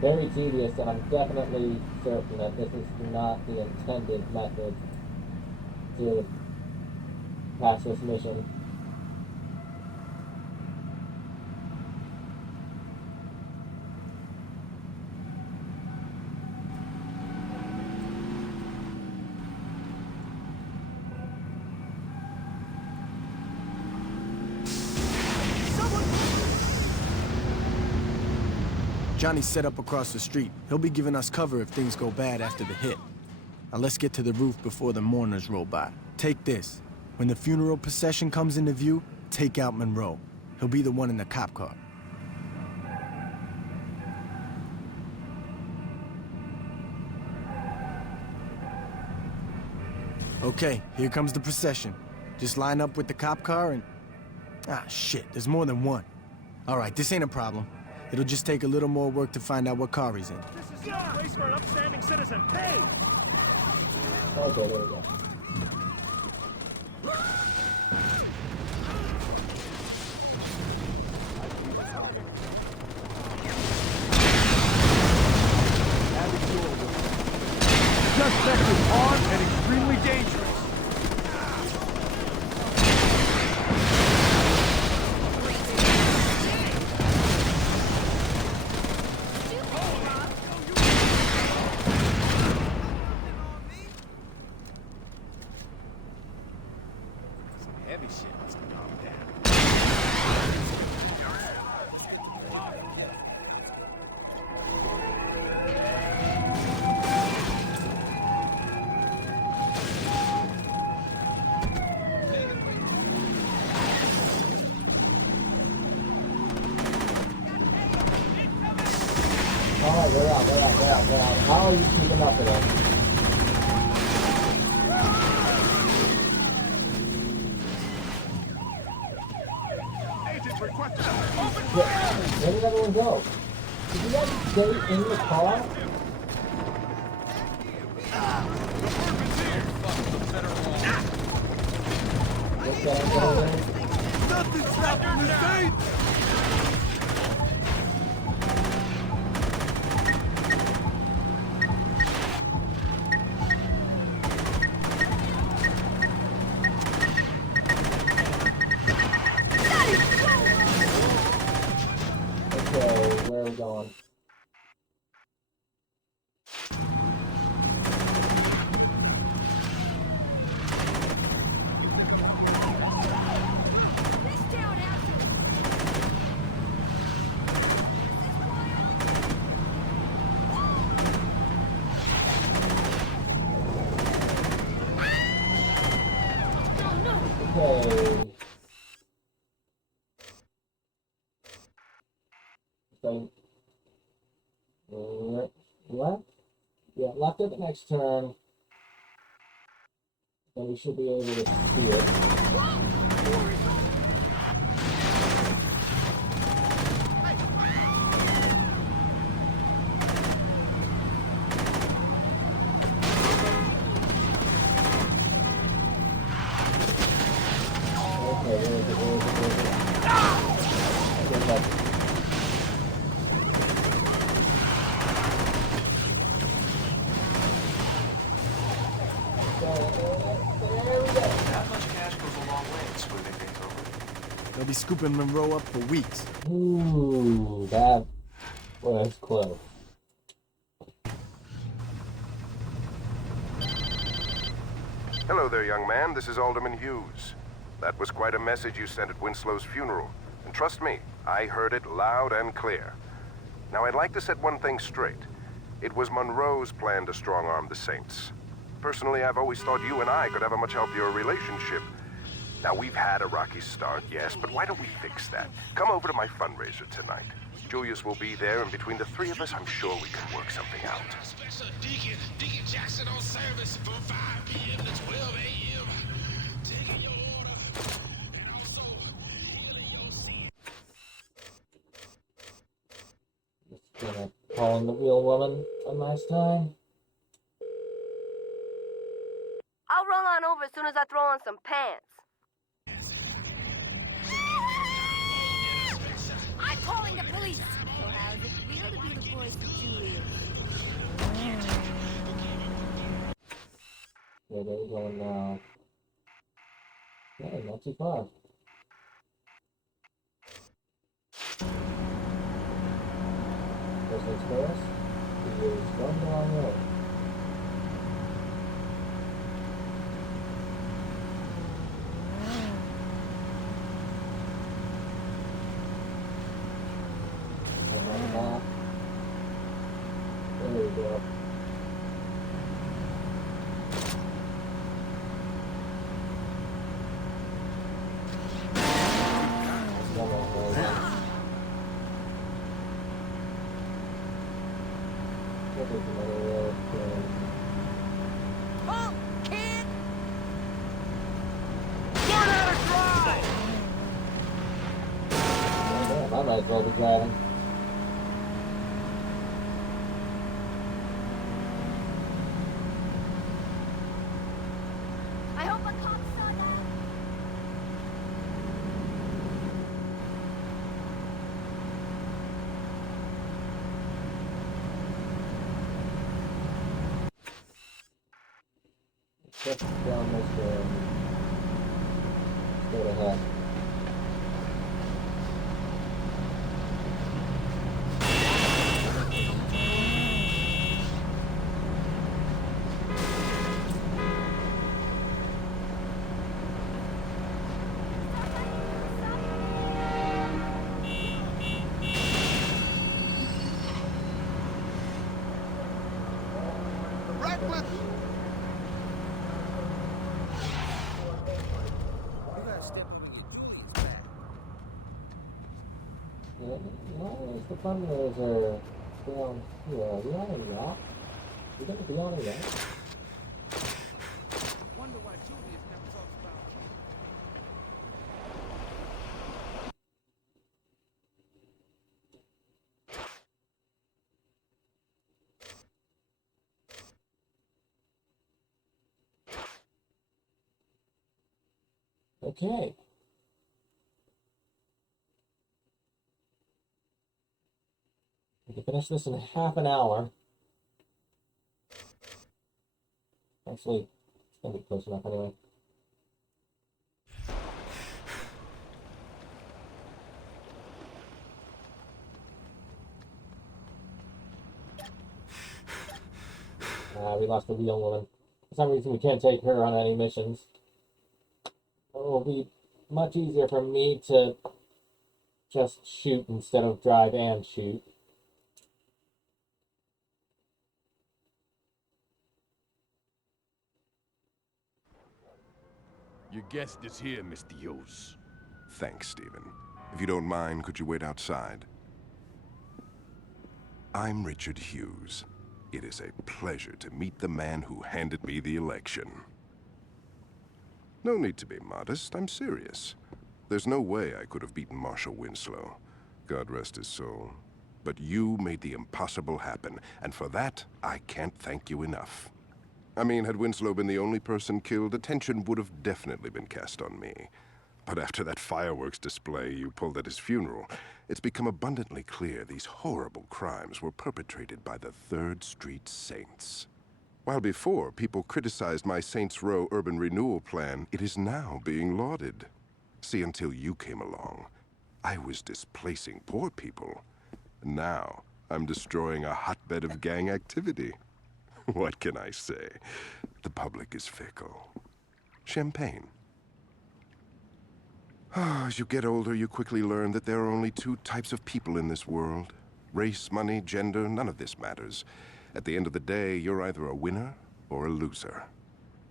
Very tedious, and I'm definitely certain that this is not the intended method to pass this mission. Johnny's set up across the street. He'll be giving us cover if things go bad after the hit. Now let's get to the roof before the mourners roll by. Take this. When the funeral procession comes into view, take out Monroe. He'll be the one in the cop car. Okay, here comes the procession. Just line up with the cop car and... Ah, shit, there's more than one. All right, this ain't a problem. It'll just take a little more work to find out what car he's in. This is a place for an upstanding citizen. Hey! Okay, there we go. Suspect is armed and extremely dangerous. We're out. How are you keeping up with us? Agent requested. Where did everyone go? Did you guys stay in the car? Nothing's happening to Saint! Okay, where are we going? Okay. So, left? Yeah, left at the next turn. Then we should be able to see it. Okay, where is it? Okay, left. That much cash goes a long way in smoothing things over. They'll be scooping Monroe up for weeks. Ooh, that was close. Hello there, young man. This is Alderman Hughes. That was quite a message you sent at Winslow's funeral. And trust me, I heard it loud and clear. Now, I'd like to set one thing straight. It was Monroe's plan to strong-arm the Saints. Personally, I've always thought you and I could have a much healthier relationship. Now, we've had a rocky start, yes, but why don't we fix that? Come over to my fundraiser tonight. Julius will be there, and between the three of us, I'm sure we can work something out. Deacon Jackson on service from 5 p.m. to 12 a.m. Taking your order and also healing your sin. Just gonna call in the real woman one last time. I'll roll on over as soon as I throw on some pants. I'm calling the police! So how does it feel to be the voice of Julius? Yeah, there we go now. Yeah, not too far. First things first, he is going the wrong way. There we go. Oh, kid! Learn how to drive! I might as well be driving. I hope a cop saw that. Just down this way. Straight ahead. Reckless! Why is the fundraiser down here. Are we on a yacht? We're gonna be on a yacht? Wonder why Julius never talks about you. Okay. We can finish this in half an hour. Actually, it's gonna be close enough anyway. We lost the real woman. For some reason, we can't take her on any missions. It will be much easier for me to just shoot instead of drive and shoot. Your guest is here, Mr. Hughes. Thanks, Stephen. If you don't mind, could you wait outside? I'm Richard Hughes. It is a pleasure to meet the man who handed me the election. No need to be modest, I'm serious. There's no way I could have beaten Marshal Winslow. God rest his soul. But you made the impossible happen, and for that, I can't thank you enough. I mean, had Winslow been the only person killed, attention would have definitely been cast on me. But after that fireworks display you pulled at his funeral, it's become abundantly clear these horrible crimes were perpetrated by the 3rd Street Saints. While before people criticized my Saints Row urban renewal plan, it is now being lauded. See, until you came along, I was displacing poor people. Now, I'm destroying a hotbed of gang activity. What can I say? The public is fickle. Champagne. As you get older, you quickly learn that there are only 2 types of people in this world. Race, money, gender, none of this matters. At the end of the day, you're either a winner or a loser.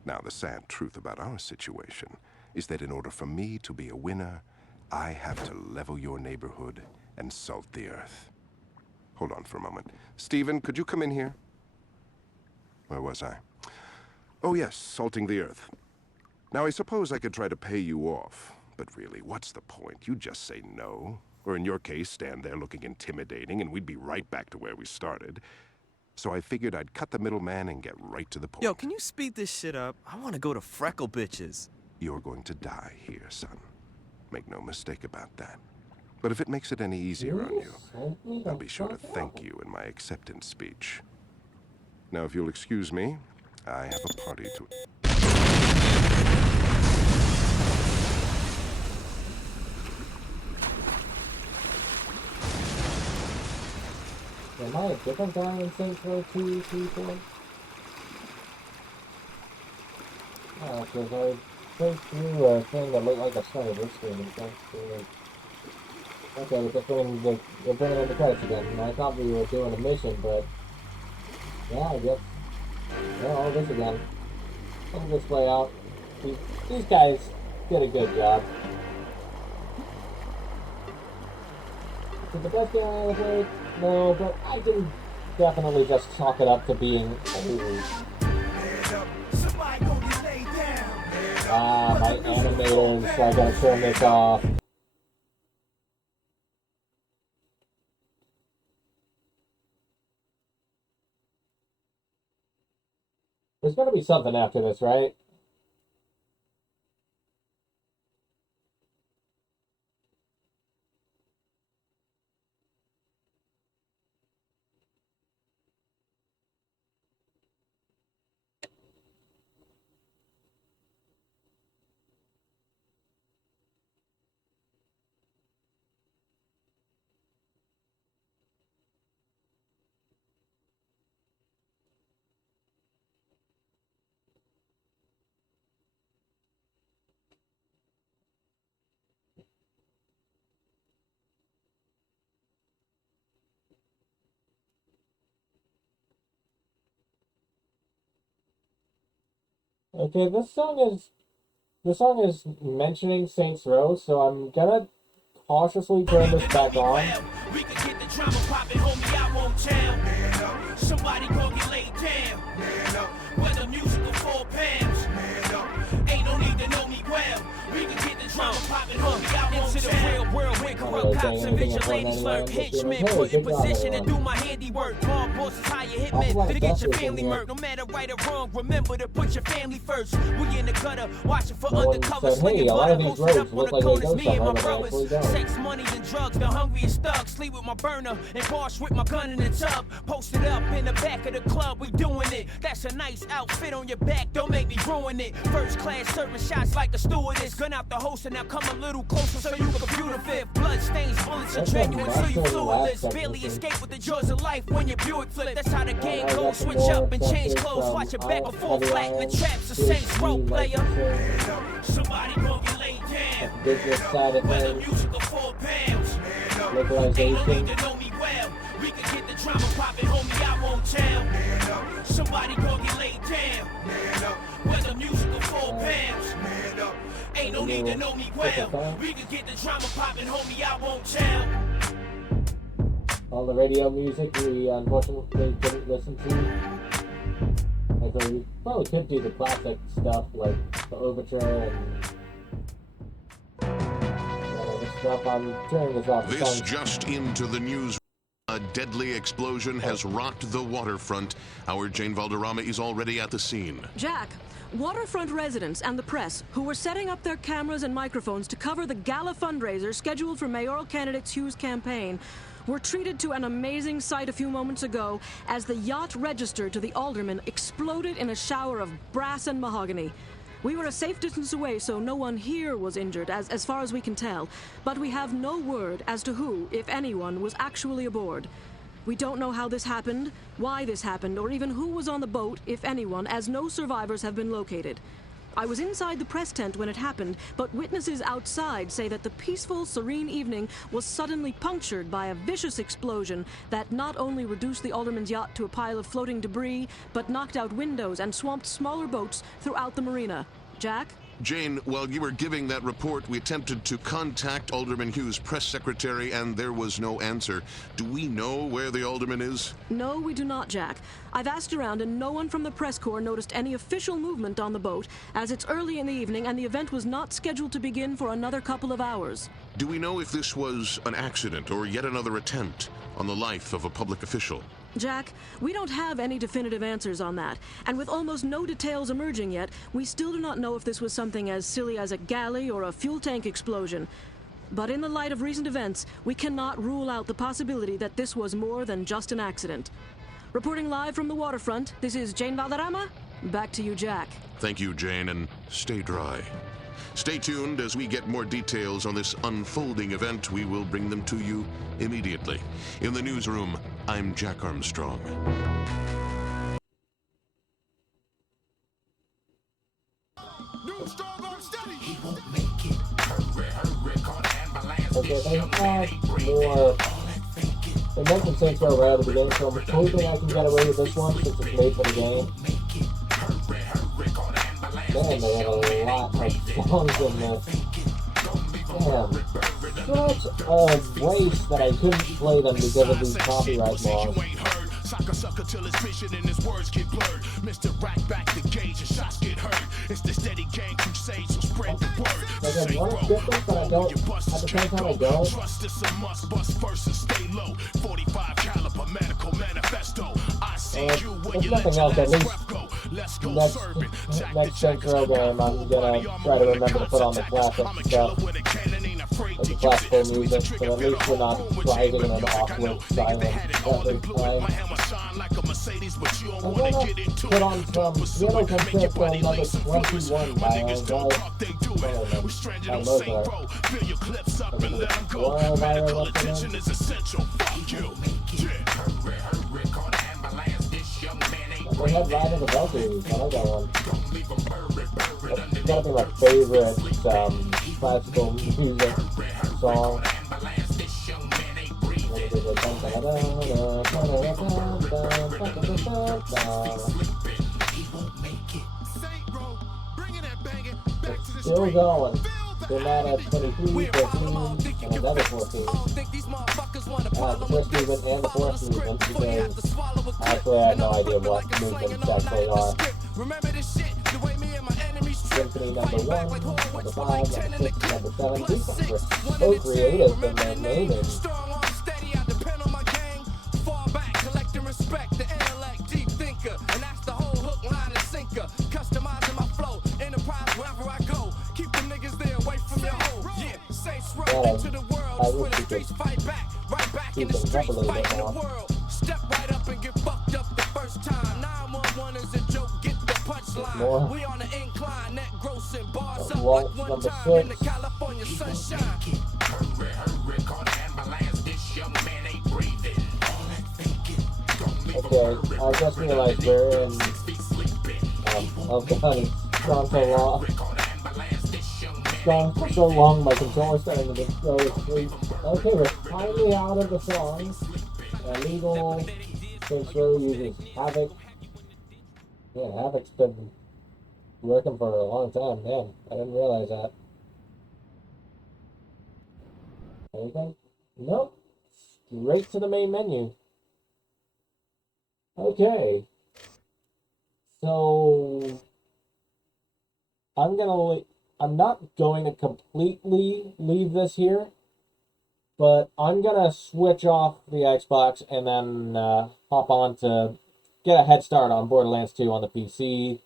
Now, the sad truth about our situation is that in order for me to be a winner, I have to level your neighborhood and salt the earth. Hold on for a moment. Stephen, could you come in here? Where was I? Oh yes, salting the earth. Now, I suppose I could try to pay you off, but really, what's the point? You just say no. Or in your case, stand there looking intimidating, and we'd be right back to where we started. So I figured I'd cut the middleman and get right to the point. Yo, can you speed this shit up? I want to go to Freckle Bitches. You're going to die here, son. Make no mistake about that. But if it makes it any easier on you, I'll be sure to thank you in my acceptance speech. Now, if you'll excuse me, I have a party to... Am I a different guy in Saints Row 2, 3, 4? Oh, because I played through a thing that looked like a Sony Blitz screen and stuff. Okay, they're bringing in the credits again. And I thought we were doing a mission, but... Yeah, I guess... Yeah, all this again. Let this play out. These guys did a good job. Is it the best game I ever played? No, but I can definitely just chalk it up to being old. Ah, my animators, so I gotta turn this off. There's gonna be something after this, right? Okay, this song is mentioning Saints Row, so I'm gonna cautiously turn this back on. drama poppin', homie, I won't tell. Man up. Somebody gon' get laid down. Man up. Whether music or 4 pounds. Man up. Ain't no need to know me well. We can get the drama poppin', homie, I won't Into tell. the real world where corrupt cops and vigilantes lurk. Henchmen put in position to do my handiwork. Mob bosses hire hitmen to get your family murked. No matter right or wrong, remember to put your family first. We in the gutter, watching for undercover, slinging butter, posted up on the corners, me and my brothers. Sex, money, and drugs, the hungriest thugs. Sleep with my burner and wash with my gun in the tub. Posted up in the back of the club, we doing it. That's a nice outfit on your back, don't make me ruin it. First class serving shots like a stewardess. Gun out the holster, now come a little closer so you can computer fit. Blood stains, bullets are genuine, so you fluidless. Barely escape with the jaws of life when your Buick flip. That's how the game goes. Switch up and change clothes. Watch your back and forth, flatten the traps. The Saints Row player. Somebody gon' get laid down. Business side of Whether things, music or 4 pounds. Ain't no legalization. need to know me well. We can get the drama poppin', homie, I won't tell. Somebody gon' get laid down. Whether music or 4 pounds. Ain't no need to know me well. We can get the drama poppin', homie, I won't tell. All the radio music we unfortunately couldn't listen to. And so we probably could do the classic stuff like the overture and whatever stuff. I'm turning this off. This just into the news. A deadly explosion has rocked the waterfront. Our Jane Valderrama is already at the scene. Jack, waterfront residents and the press, who were setting up their cameras and microphones to cover the gala fundraiser scheduled for mayoral candidate Hughes' campaign, were treated to an amazing sight a few moments ago as the yacht registered to the alderman exploded in a shower of brass and mahogany. We were a safe distance away, so no one here was injured, as far as we can tell. But we have no word as to who, if anyone, was actually aboard. We don't know how this happened, why this happened, or even who was on the boat, if anyone, as no survivors have been located. I was inside the press tent when it happened, but witnesses outside say that the peaceful, serene evening was suddenly punctured by a vicious explosion that not only reduced the alderman's yacht to a pile of floating debris, but knocked out windows and swamped smaller boats throughout the marina. Jack? Jane, while you were giving that report, we attempted to contact Alderman Hughes' press secretary, and there was no answer. Do we know where the alderman is? No, we do not, Jack. I've asked around, and no one from the press corps noticed any official movement on the boat, as it's early in the evening and the event was not scheduled to begin for another couple of hours. Do we know if this was an accident or yet another attempt on the life of a public official? Jack, we don't have any definitive answers on that, and with almost no details emerging yet, we still do not know if this was something as silly as a galley or a fuel tank explosion. But in the light of recent events, we cannot rule out the possibility that this was more than just an accident. Reporting live from the waterfront, this is Jane Valderrama. Back to you, Jack. Thank you, Jane, and stay dry. Stay tuned as we get more details on this unfolding event. We will bring them to you immediately. In the newsroom, I'm Jack Armstrong. Okay, they have more. They mentioned Saints Row right at the beginning, so I'm hoping I can get away with this one since it's made for the game. Man, they had a lot of songs in this. Damn. Such a waste that I couldn't play them because of these copyright laws. Sock a sucker till his vision and his words get blurred. Mr. Rack back the gauge and shots get heard. It's the steady gang crusade, so spread the word. Like I want to skip this, but I don't. At the same time, I don't. Trust is a must, bust first and stay low. 45 caliber medical manifesto. I see you when you let nothing your else, at last least breath go. Let's go next serving. Saints Row game, I'm gonna try to remember to put on the classic stuff. Like the classical music, so at least we're not driving in an awkward silence every time. I'm gonna put on some Zero Consist on number 21 by our guy. I love that. Why am I up to They had Ride of the Valkyries, I like that one. That's gotta be my favorite classical music song. It's still going. They're not at 23, 13, and another 14. The first movement and the fourth movement, because actually I have no idea what movements actually are. Symphony number 1, number 5, number 6, number 7. These ones were so creative in their naming. I wish we could keep things up a little bit more. Step right up and get fucked up the first time. 911 is a joke, get the punchline. More. We on the incline, net grossing bars up Waltz like one number time in the 6. California sunshine. Hurry, hurry, call the ambulance. This young man ain't breathing. All that thinking, don't leave Okay, I just realized we're in Afghanistan. Gone so long. Gone for so long, my controller's starting to go to sleep. Okay, we're finally out of the song. Illegal Saints Row uses Havoc. Yeah, Havoc's been working for a long time, man. I didn't realize that. Anything? Nope. Straight to the main menu. Okay. So I'm not going to completely leave this here, but I'm gonna switch off the Xbox and then hop on to get a head start on Borderlands 2 on the PC.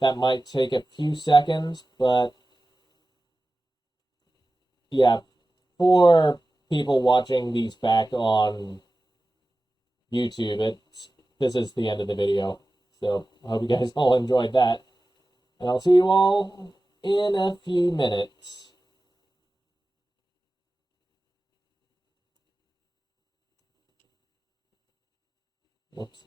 That might take a few seconds, but yeah, for people watching these back on YouTube, this is the end of the video. So I hope you guys all enjoyed that. And I'll see you all in a few minutes. Whoops.